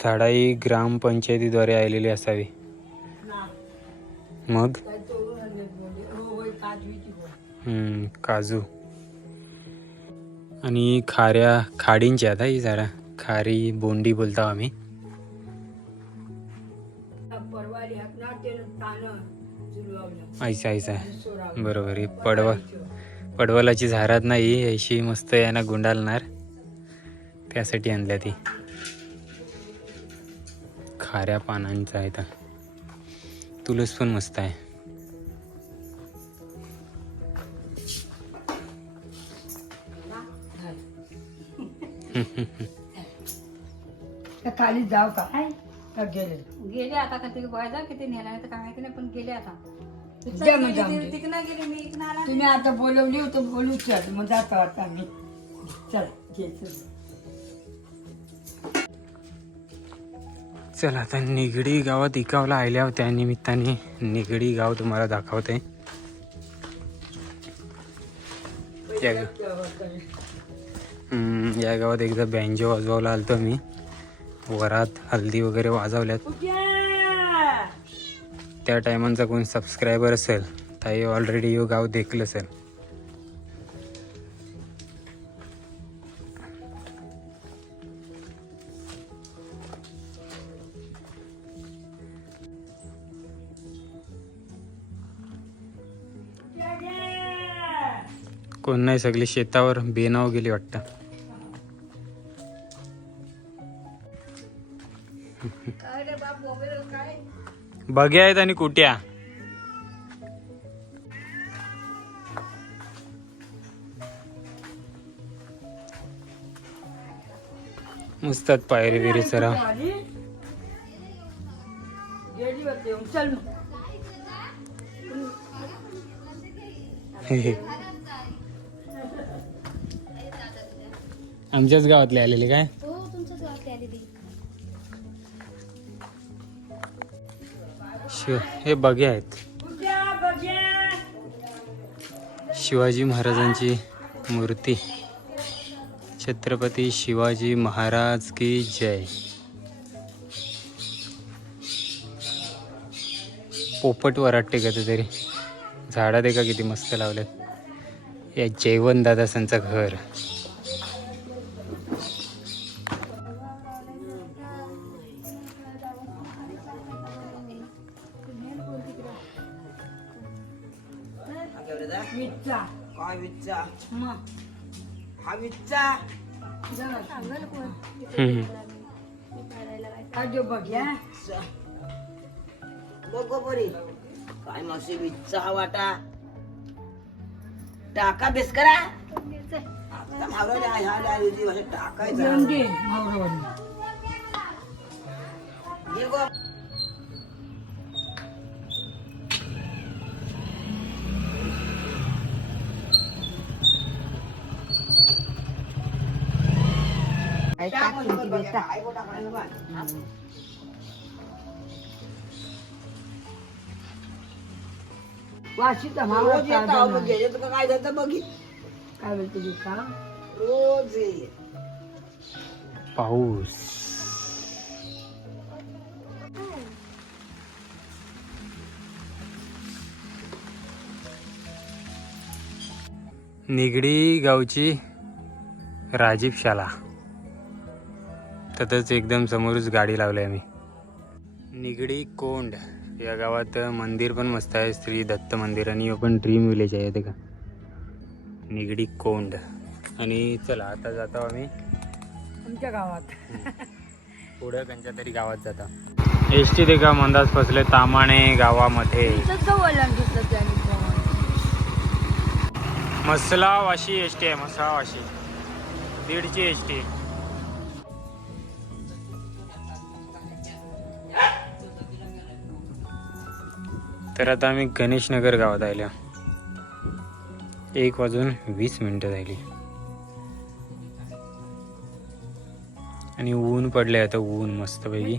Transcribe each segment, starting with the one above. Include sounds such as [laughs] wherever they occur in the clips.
झाडं ही ग्रामपंचायतीद्वारे आलेली असावी. मग? काजू. आणि खाऱ्या खाडींची आता ही झाडा. खारी बोंडी बोलतो आम्ही. ऐसा ऐसा बरोबर आहे. पडवा पडवलाची झारात नाही अशी मस्त यांना गुंडालणार त्यासाठी आणल्या ती. खाऱ्या पानांचा आहे तर. तुलस पण मस्त आहे. खाली जाऊ का? गेले? गेले आता का ते वायदा किती नेला नाही तर काय माहिती नाही पण गेले आता. द्या मग जाऊन दे. तिकडे गेले मी इकडे आला. तुम्ही आता बोलवली होतं बोलू चल. मग जातो आता मी. चल घे चल. चला आता निगडी गावात इकावला आल्या होत्या निमित्ताने. निगडी गाव तुम्हाला दाखवते. या या गावात एकदा बँजो वाजवायला आलतो मी. वरात हल्दी वगैरे वाजवल्यात. त्या टायमांचा कोण सबस्क्रायबर असेल ताई ऑलरेडी यो गाव देखलं असेल. कोण नाही सगळी शेतावर बेनाव गेली वाटतं. बघ्या आहेत आणि कुट्या मस्तात पायरी बिरी सरा आली आमच्याच गावातले आलेले काय? हो तुमच्याच गावातली आलेली. शिव हे बघे आहेत. शिवाजी महाराजांची मूर्ती. छत्रपती शिवाजी महाराज की जय. पोपट वराटते का तरी. झाडा ते का किती मस्त लावलेत. या जैवन दादासांचं घर. विच्चा. काय विच्चा? मग हा विच्चा? हम्म. आजो बघ्या बघ बरी काय मावशी विच्चा हा वाटा? टाका बेस करा आता मागवल्या ह्या ह्या दिवशी टाकायचा. येऊन दे मावरवणी ये गो. टाक काय गो टाकायचं बघ. वाशीचा मावळा रोज येतं अहो, मग गेले तर काय झालं बघी. काय बोलतो तू का रोज ये. पाऊस. निगडी गावची राजीव शाला. तसंच एकदम समोरच गाडी लावली आम्ही निगडी कोंड. या गावात मंदिर पण मस्त आहे. श्री दत्त मंदिर आणि पण ड्रीम विलेज आहे ते का. निगडी कोंड. आणि चला आता जातो आम्ही. आमच्या गावात. पुढं त्यांच्या तरी गावात जाता. एस टी ते का मंदाज फसले तामाणे गावामध्ये. मसला वाशी एस टी आहे मसला वाशी दीडची एस टी तर आता आम्ही गणेशनगर गावात आल्या एक वाजून वीस मिनिटं झाली. आणि ऊन पडले आता ऊन मस्तपैकी.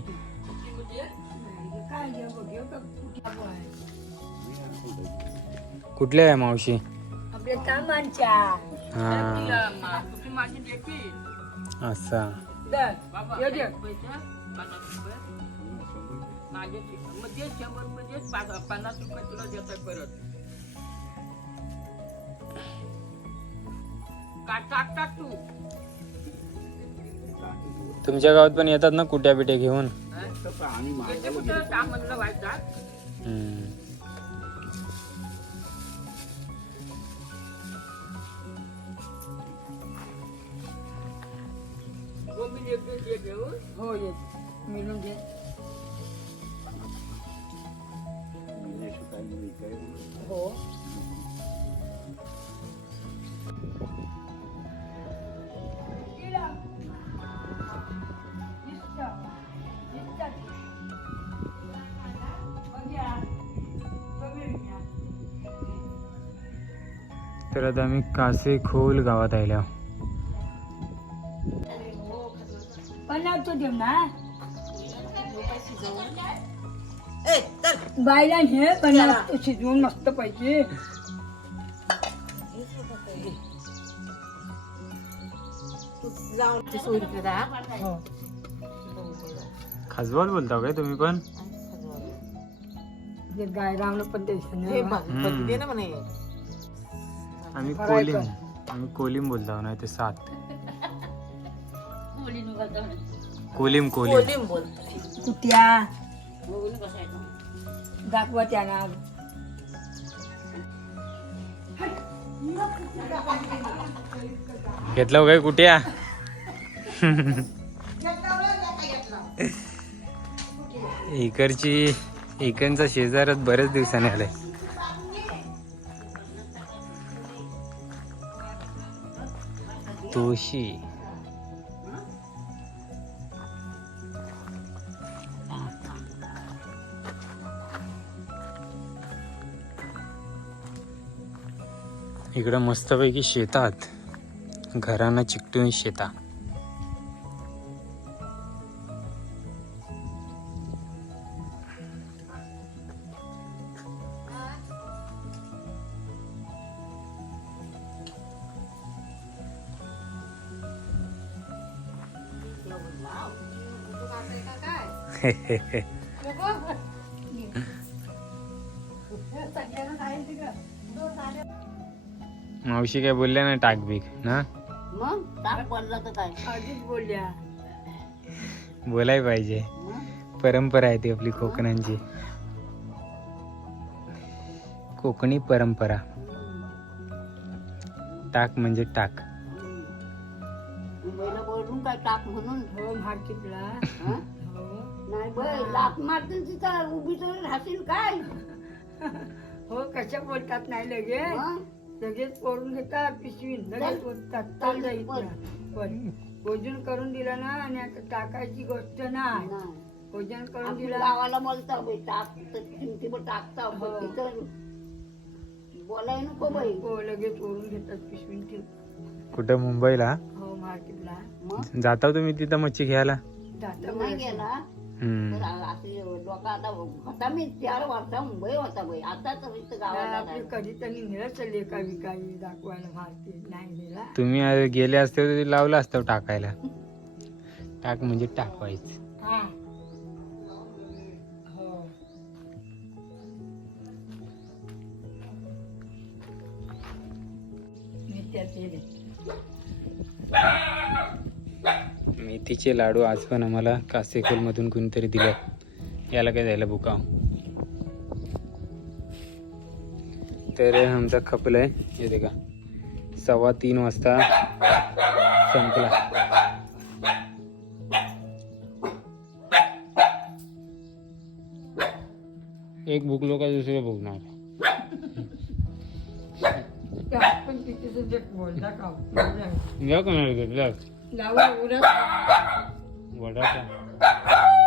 कुठल्या आहे मावशी? हा. असा. माझे मग ते शंभर पाच- पन्नास रुपये तुला देतोय परत. टाक तू? तुमच्या गावात पण येतात ना कुट्या बिट्या घेऊन? हं? म्हणलं व्हायचा हो येत मिळून घे. हो तर आता आम्ही कासे खोल गावात आल्या पण ना. बायला हे पण तो शिजवून मस्त पाहिजे हो. खासबाल बोलता काय तुम्ही पण? जे गाय रावणं पण. आम्ही कोलिम आम्ही कोलिम बोलतो नाही ते सात. कोलिम कोलिम कुट्या दाखवा त्यांना. घेतलं हो काय कुठ्या इकडची इकडचा शेजारच बऱ्याच दिवसाने आलाय. तुळशी. इकडं मस्तपैकी शेतात. घरांना चिकटून शेता. [laughs] मावशी काय बोलल्या ना ना? मग? टाक पडला तर काय? आधीच बोलल्या. बोलाय पाहिजे? परंपरा आहे ती आपली कोकणांची. कोकणी परंपरा. टाक म्हणजे टाक. बैल बोलून काय टाक म्हणून? हो हं? नाही बाई लाख मारतील तिथं उभी तर राहतील काय? हो कशा बोलतात नाही लगे? लगेच पोरून घेतात पिशवी लगेच बोलतात चाल जाईल पण भोजन करून दिलं ना आणि आता टाकायची गोष्ट नाही. नाही. भोजन करून दिलं. गावाला बोलता बाई टाक चिमटीवर टाकता हो. बोलाय नको बाई. हो लगेच ओढून घेतात पिशवी कुठं? मुंबईला? हो मार्केटला. जाता तुम्ही तिथं मच्छी घ्यायला? जाता नाही गेला. आता होता मी चार वर्षा मुंबई होता बाई. आता तर इथं गावाला आपली नाही. कधी लेका विकाई दाखवायला नाही तुम्ही आज गेले असते तर ते लावलं असतं टाकायला. टाक म्हणजे टाकवायचं. हा. हो. मेथीचे लाडू आज पण आम्हाला कासेकोलमधून कुणीतरी दिले याला काय जायला बुकाव तर आमचा खपलाय येते का सव्वा तीन वाजता संपला. एक भुकलो का दुसरं भुकणार? का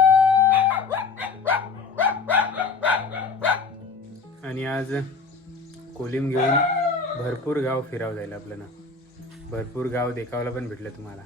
आणि आज कोलिम घेऊन भरपूर गाव फिरावं जाईल आपल्याला. भरपूर गाव देखावला पण भेटलं तुम्हाला.